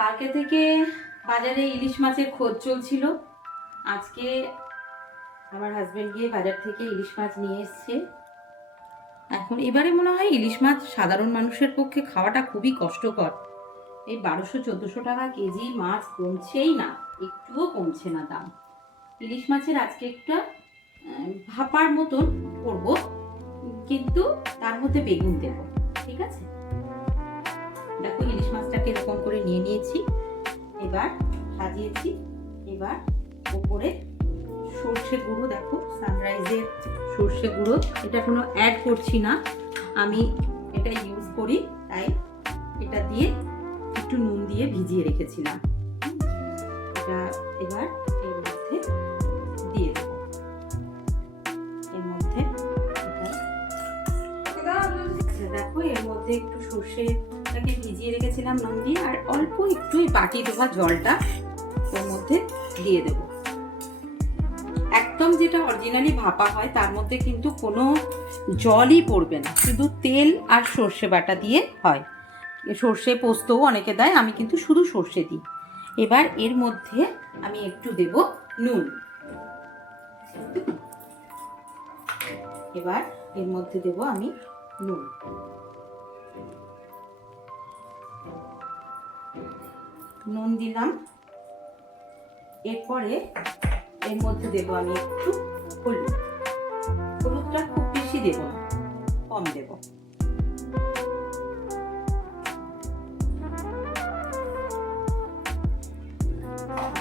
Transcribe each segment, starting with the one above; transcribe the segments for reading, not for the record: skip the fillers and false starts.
কালকে থেকে বাজারে ইলিশ মাছের খোঁজ চলছিল। আজকে আমার হাজবেন্ড গিয়ে বাজার থেকে ইলিশ মাছ নিয়ে এসছে। এখন এবারে মনে হয় ইলিশ মাছ সাধারণ মানুষের পক্ষে খাওয়াটা খুবই কষ্টকর। এই 1200-1400 টাকা কেজি মাছ কমছেই না, একটুও কমছে না দাম। ইলিশ মাছের আজকে একটা ভাপার মতন করব, কিন্তু তার মধ্যে বেগুন দেব। ঠিক আছে, দেখো ইলিশ মাছটাকে এরকম করে নিয়ে নিয়েছি, এবার সাজিয়েছি। এবার উপরে সর্ষে গুঁড়ো, দেখো সানরাইজের সর্ষে গুঁড়ো, এটা কোনো অ্যাড করছি না, আমি এটা ইউজ করি, তাই এটা দিয়ে একটু নুন দিয়ে ভিজিয়ে রেখেছিলাম। এটা এবার এর মধ্যে দিয়ে দেবো। এর মধ্যে দেখো এর মধ্যে একটু সর্ষেটাকে ভিজিয়ে রেখেছিলাম নুন দিয়ে, আর অল্প একটু বাটি ধোয়া জলটা ওর মধ্যে দিয়ে দেব। একদম যেটা অরিজিনালি ভাপা হয় তার মধ্যে কিন্তু কোনো জলই পড়বে না, শুধু তেল আর সর্ষে বাটা দিয়ে হয়। সর্ষে পোস্তও অনেকে দেয়, আমি কিন্তু শুধু সর্ষে দিই। এবার এর মধ্যে আমি একটু দেব নুন। এবার এর মধ্যে দেব আমি নুন। নুন দিলাম। এরপরে এর মধ্যে দেব আমি একটু হলুদ। হলুদটা খুব বেশি দেব না, কম দেব।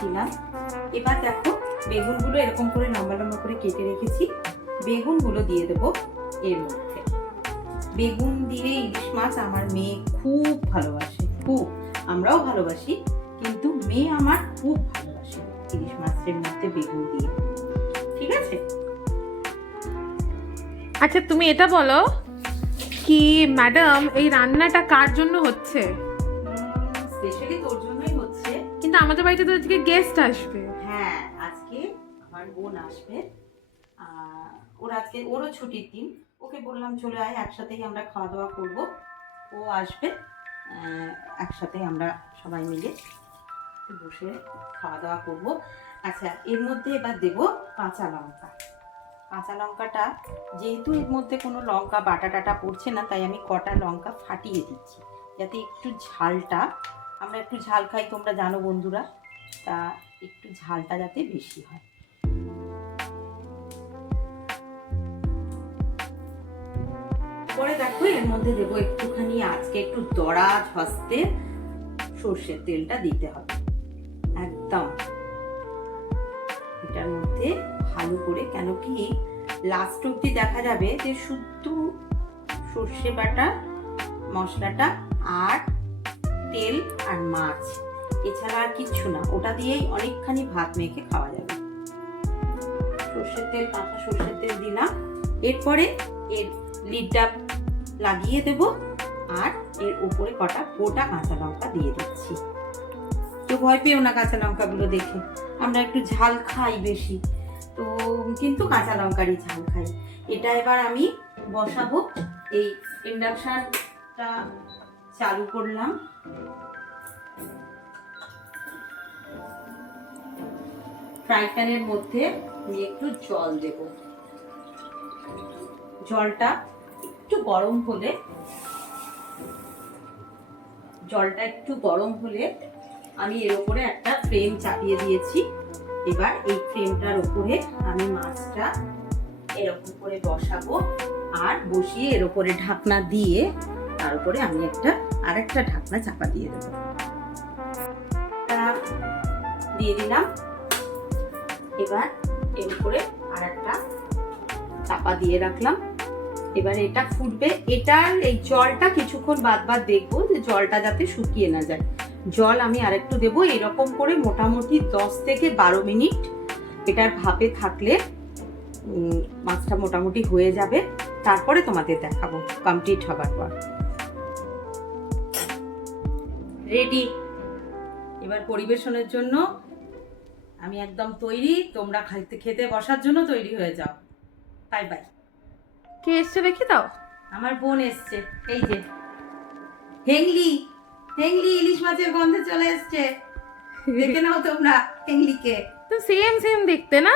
দিলাম। এবার দেখো বেগুনগুলো এরকম করে লম্বা লম্বা করে কেটে রেখেছি, বেগুনগুলো দিয়ে দেব এর মধ্যে। বেগুন দিয়ে ইলিশ মাছ আমার মেয়ে খুব ভালোবাসে, খুব। আমরাও ভালোবাসি, কিন্তু মেয়ে আমার খুব ভালোবাসে ইলিশ মাছের মধ্যে বেগুন দিয়ে। ঠিক আছে, আচ্ছা তুমি এটা বলো কি ম্যাডাম, এই রান্নাটা কার জন্য হচ্ছে? স্পেশালি তোর জন্যই হচ্ছে। কিন্তু আমাদের বাড়িতে তো আজকে গেস্ট আসবে। হ্যাঁ, আজকে আমার বোন আসবে। ওর আজকে ওরও ছুটির দিন, ওকে বললাম চলে আয়, একসাথেই আমরা খাওয়া দাওয়া করব। ও আসবে, একসাথেই আমরা সবাই মিলে বসে খাওয়া দাওয়া করব। আচ্ছা, এর মধ্যে এবার দেব কাঁচা লঙ্কা। কাঁচা লঙ্কাটা যেহেতু এর মধ্যে কোনো লঙ্কা বাটা টাটা পড়ছে না, তাই আমি কটা লঙ্কা ফাটিয়ে দিচ্ছি, যাতে একটু ঝালটা, আমরা একটু ঝাল খাই তোমরা জানো বন্ধুরা, তা একটু ঝালটা যাতে বেশি হয়। পরে দেখো এর মধ্যে দেবো একটুখানি, আজকে একটু দড়া ঝস্তে সর্ষের তেলটা দিতে হবে একদম এটার মধ্যে ভালো করে, কেন কি লাস্ট অব্দি দেখা যাবে যে শুধু সর্ষে বাটা মশলাটা আর তেল আর মাছ, এছাড়া আর কিচ্ছু না, ওটা দিয়েই অনেকখানি ভাত মেখে খাওয়া যাবে। সর্ষের তেল, কাঁচা সর্ষের তেল দিলাম। এরপরে এর লিডটা লাগিয়ে দেব, আর এর উপরে কটা গোটা কাঁচা লঙ্কা দিয়ে দিচ্ছি। তো ভয় পেও না কাঁচা লঙ্কাগুলো দেখে, আমরা একটু ঝাল খাই বেশি, তো কিন্তু কাঁচা লঙ্কারই ঝাল খাই। এটা এবার আমি বসাবো, এই ইন্ডাকশনটা চালু করলাম। ফ্রাই প্যানের মধ্যে আমি একটু জল দেব। জলটা একটু গরম হলে, আমি এর উপরে একটা ফ্রেম চাপিয়ে দিয়েছি। এবার এই ফ্রেমটার উপরে আমি মাছটা এরকম করে বসাবো, আর বসিয়ে এর উপরে ঢাকনা দিয়ে তার উপরে আমি আরেকটা ঢাকনা চাপা দিয়ে দেবো। দিয়ে দিলাম। এবার এর উপরে আরেকটা চাপা দিয়ে রাখলাম। এবার এটা ফুটবে, এটার এই জলটা কিছুক্ষণ বাদ দেখবো যে জলটা যাতে শুকিয়ে না যায়। জল আমি আরেকটু দেবো, এরকম করে মোটামুটি 10 থেকে 12 মিনিট এটার ভাপে থাকলে মাছটা মোটামুটি হয়ে যাবে। তারপরে তোমাদের দেখাবো কমপ্লিট হবার পর। রেডি, এবার পরিবেশনের জন্য আমি একদম তৈরি, তোমরা খেতে বসার জন্য তৈরি হয়ে যাও। Bye bye. কে এসছে দেখি দাও। আমার বোন এসছে, এই যে হেংলি ইলিশ মাছের গন্ধ চলে এসছে, দেখে নাও তোমরা টেংলিকে। তো সেম সেম দেখতে না?